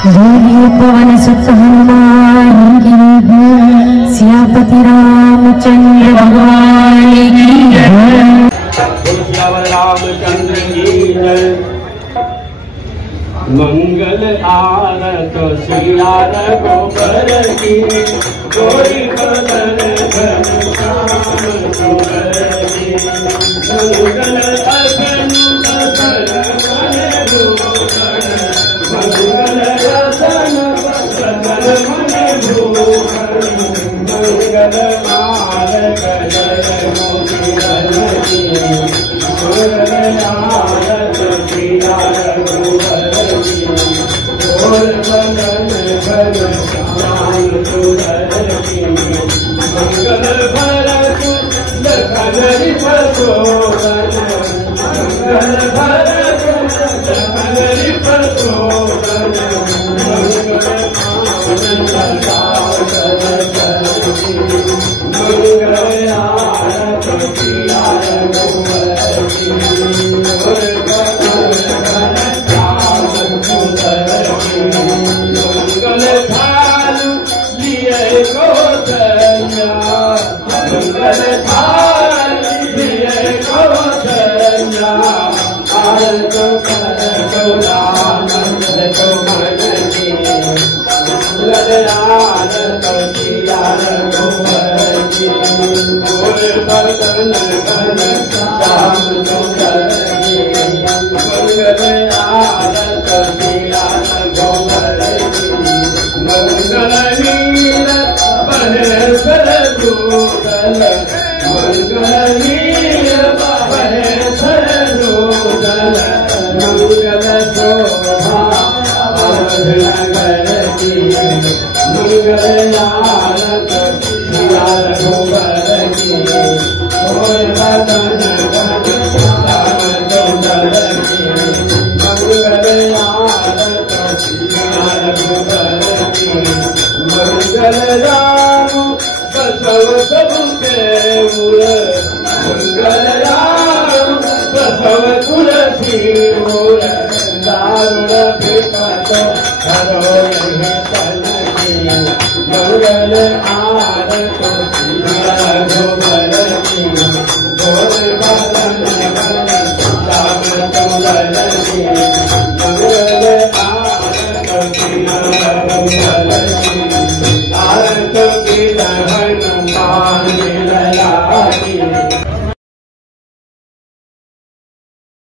बोलिए पवन सुत हनुमान की, सियापति रामचंद्र भगवान की जय। रामचंद्र की जय। मंगल आरत सिया रघुबर की, कोई बदन घन श्याम सुंदर की। मंगल अगनु बदन मन भूषण, मंगल रतन बदन मन भूषण। मंगल माल गजर मोती की, मंगल आरत सिया रघुबर की, कोई बदन घन श्याम सुंदर की। मंगल भरत लखन प्रचोदन, मंगल भरत लखन प्रचोदन। मंगल आनंद सागर की, मंगल आरत सिया रघुबर की, कोई बदन घन श्याम सुंदर की। मंगल थाल लिए कौशल्या, मंगल थाल लिए कौशल्या। आरत कर गौरानंद सुमन की, मंगल आरत सिया रघुबर की, कोई बदन घन श्याम सुंदर की। मंगल आरत सिया रघुबर की, मंगल नील महेश्वर दूदल, मंगल नील महेश्वर दूदल। मंगल शोभा नगर की, मंगल आरत सिया रघुबर की, कोई बदन घन श्याम सुंदर की। मंगल आरत सिया रघुबर की, मंगल राम बसव सबके मूल, मंगल राम बसव तुलसी मूल। दारुण विपत हरो नहीं तन की, मंगल आरत सिया रघुबर की, कोई बदन घन श्याम सुंदर की।